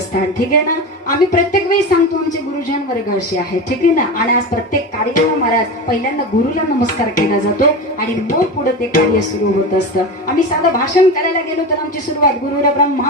स्थान ठीक आहे ना. आम्ही प्रत्येक वेळी सांगतो आमचे गुरुजन वर्ग असे आहे ठीक आहे ना. आणि आज प्रत्येक कार्याला महाराज पहिल्यांदा गुरुला नमस्कार केला जातो आणि मग पुढे ते कार्य सुरू होत असतं. आम्ही साधं भाषण करायला गेलो तर आमची सुरुवात गुरुर ब्रह्मा